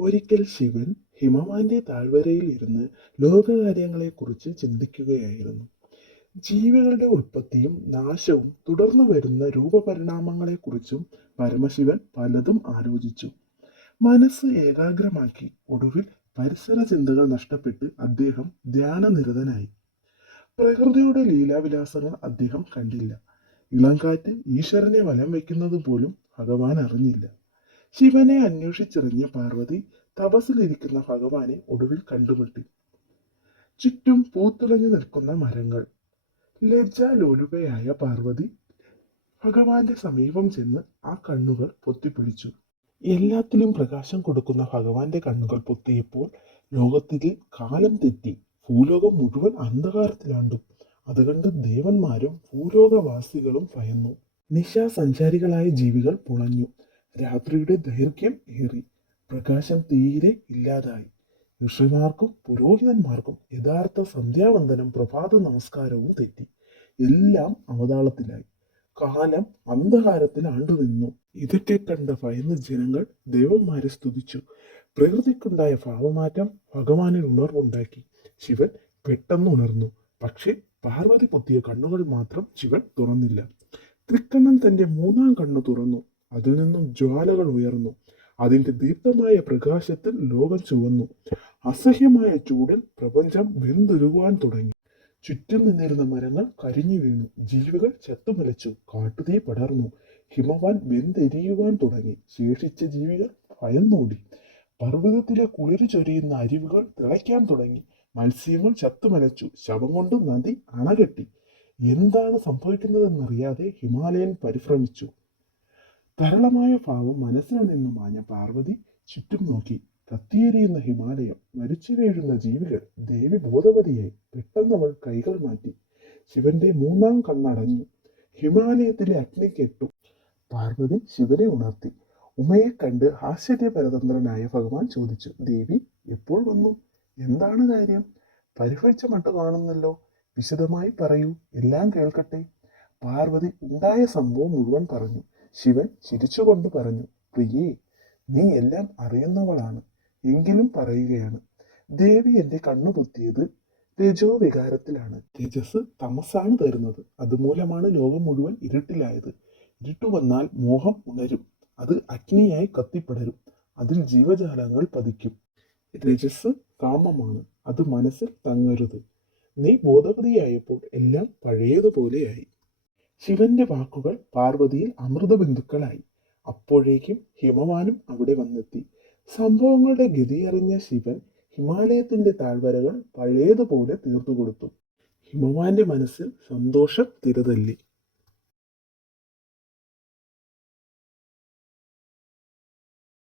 ഒരിക്കൽ ശിവൻ ഹിമവാന്റെ താഴ്വരയിൽ ഇരുന്ന് ലോകകാര്യങ്ങളെക്കുറിച്ച് ചിന്തിക്കുകയായിരുന്നു. ജീവികളുടെ ഉൽപ്പത്തിയും നാശവും തുടർന്നു വരുന്ന രൂപപരിണാമങ്ങളെക്കുറിച്ചും പരമശിവൻ പലതും ആലോചിച്ചു. മനസ്സ് ഏകാഗ്രമാക്കി ഒടുവിൽ പരിസര ചിന്തകൾ നഷ്ടപ്പെട്ട് അദ്ദേഹം ധ്യാനനിരതനായി. പ്രകൃതിയുടെ ലീലാവിലാസങ്ങൾ അദ്ദേഹം കണ്ടില്ല. ഇളംകാറ്റ് ഈശ്വരനെ വലം വയ്ക്കുന്നത് പോലും ഭഗവാൻ അറിഞ്ഞില്ല. ശിവനെ അന്വേഷിച്ചിറങ്ങിയ പാർവതി തപസ്സിലിരിക്കുന്ന ഭഗവാനെ ഒടുവിൽ കണ്ടുമുട്ടി. ചുറ്റും പൂത്തുലഞ്ഞു നിൽക്കുന്ന മരങ്ങൾ. ലജ്ജാലോലുപയായ പാർവതി ഭഗവാന്റെ സമീപം ചെന്ന് ആ കണ്ണുകൾ പൊത്തിപ്പിടിച്ചു. എല്ലാത്തിലും പ്രകാശം കൊടുക്കുന്ന ഭഗവാന്റെ കണ്ണുകൾ പൊത്തിയപ്പോൾ ലോകത്തിലെ കാലം തെറ്റി. ഭൂലോകം മുഴുവൻ അന്ധകാരത്തിലാണ്ടു. അതുകണ്ട് ദേവന്മാരും ഭൂലോകവാസികളും ഭയന്നു. നിശാസഞ്ചാരികളായ ജീവികൾ പുളഞ്ഞു. രാത്രിയുടെ ദൈർഘ്യം ഏറി. പ്രകാശം തീരെ ഇല്ലാതായി. ഋഷിമാർക്കും പുരോഹിതന്മാർക്കും യഥാർത്ഥ സന്ധ്യാവന്ദനം പ്രഭാത നമസ്കാരവും തെറ്റി. എല്ലാം അവതാളത്തിലായി. കാലം അന്ധകാരത്തിൽ ആണ്ടുനിന്നു. ഇതൊക്കെ കണ്ട ഭയന്ന് ജനങ്ങൾ ദേവന്മാരെ സ്തുതിച്ചു. പ്രകൃതിക്കുണ്ടായ ഭാവമാറ്റം ഭഗവാനിൽ ഉണർവുണ്ടാക്കി. ശിവൻ പെട്ടെന്ന് ഉണർന്നു. പക്ഷേ പാർവതി പൊത്തിയ കണ്ണുകൾ മാത്രം ശിവൻ തുറന്നില്ല. തൃക്കണ്ണൻ തന്റെ മൂന്നാം കണ്ണു തുറന്നു. അതിൽ നിന്നും ജ്വാലകൾ ഉയർന്നു. അതിന്റെ ദീപ്തമായ പ്രകാശത്തിൽ ലോകം ചുവന്നു. അസഹ്യമായ ചൂടിൽ പ്രപഞ്ചം വെന്തുരുകുവാൻ തുടങ്ങി. ചുറ്റും നിന്നിരുന്ന മരങ്ങൾ കരിഞ്ഞു വീണു. ജീവികൾ ചത്തുമലച്ചു കാട്ടുതീ പടർന്നു. ഹിമവാൻ വെന്തെരിയുവാൻ തുടങ്ങി. ശേഷിച്ച ജീവികൾ ഭയന്നോടി. പർവതത്തിലെ കുളിരു ചൊരിയുന്ന അരുവികൾ തിളയ്ക്കാൻ തുടങ്ങി. മത്സ്യങ്ങൾ ചത്തുമലച്ചു ശവം കൊണ്ട് നദി അണകെട്ടി. എന്താണ് സംഭവിക്കുന്നതെന്നറിയാതെ ഹിമാലയൻ പരിഭ്രമിച്ചു. തരളമായ ഭാവം മനസ്സിൽ നിന്നും മാഞ്ഞ പാർവതി ചുറ്റും നോക്കി. കത്തിയെരിയുന്ന ഹിമാലയം മരിച്ചു വീഴുന്ന ജീവികൾ ദേവി ബോധവതിയായി പെട്ടെന്ന് അവൾ കൈകൾ മാറ്റി. ശിവന്റെ മൂന്നാം കണ്ണടഞ്ഞു. ഹിമാലയത്തിലെ അഗ്നി കെട്ടു. പാർവതി ശിവനെ ഉണർത്തി. ഉമയെ കണ്ട് ആശ്ചര്യപരതന്ത്രനായ ഭഗവാൻ ചോദിച്ചു ദേവി എപ്പോൾ വന്നു? എന്താണ് കാര്യം? പരിഭവിച്ച മട്ട് കാണുന്നല്ലോ. വിശദമായി പറയൂ. എല്ലാം കേൾക്കട്ടെ. പാർവതി ഉണ്ടായ സംഭവം മുഴുവൻ പറഞ്ഞു. ശിവൻ ചിരിച്ചുകൊണ്ട് പറഞ്ഞു പ്രിയേ നീ എല്ലാം അറിയുന്നവളാണ്. എങ്കിലും പറയുകയാണ് ദേവി എന്റെ കണ്ണു പൊത്തിയത് രജോ വികാരത്തിലാണ്. തേജസ് തമസാണ് തരുന്നത്. അതുമൂലമാണ് ലോകം മുഴുവൻ ഇരുട്ടിലായത്. ഇരുട്ടുവന്നാൽ മോഹം ഉണരും. അത് അഗ്നിയായി കത്തിപ്പടരും. അതിൽ ജീവജാലങ്ങൾ പതിക്കും. രജസ് കാമമാണ്. അത് മനസ്സിൽ തങ്ങരുത്. നീ ബോധവതിയായപ്പോൾ എല്ലാം പഴയതുപോലെയായി. ശിവന്റെ വാക്കുകൾ പാർവതിയിൽ അമൃത ബിന്ദുക്കളായി അപ്പോഴേക്കും ഹിമവാനും അവിടെ വന്നെത്തി. സംഭവങ്ങളുടെ ഗതിയറിഞ്ഞ ശിവൻ ഹിമാലയത്തിന്റെ താഴ്വരകൾ പഴയതുപോലെ തീർത്തുകൊടുത്തു. ഹിമവാന്റെ മനസ്സിൽ സന്തോഷം തിരതല്ലി.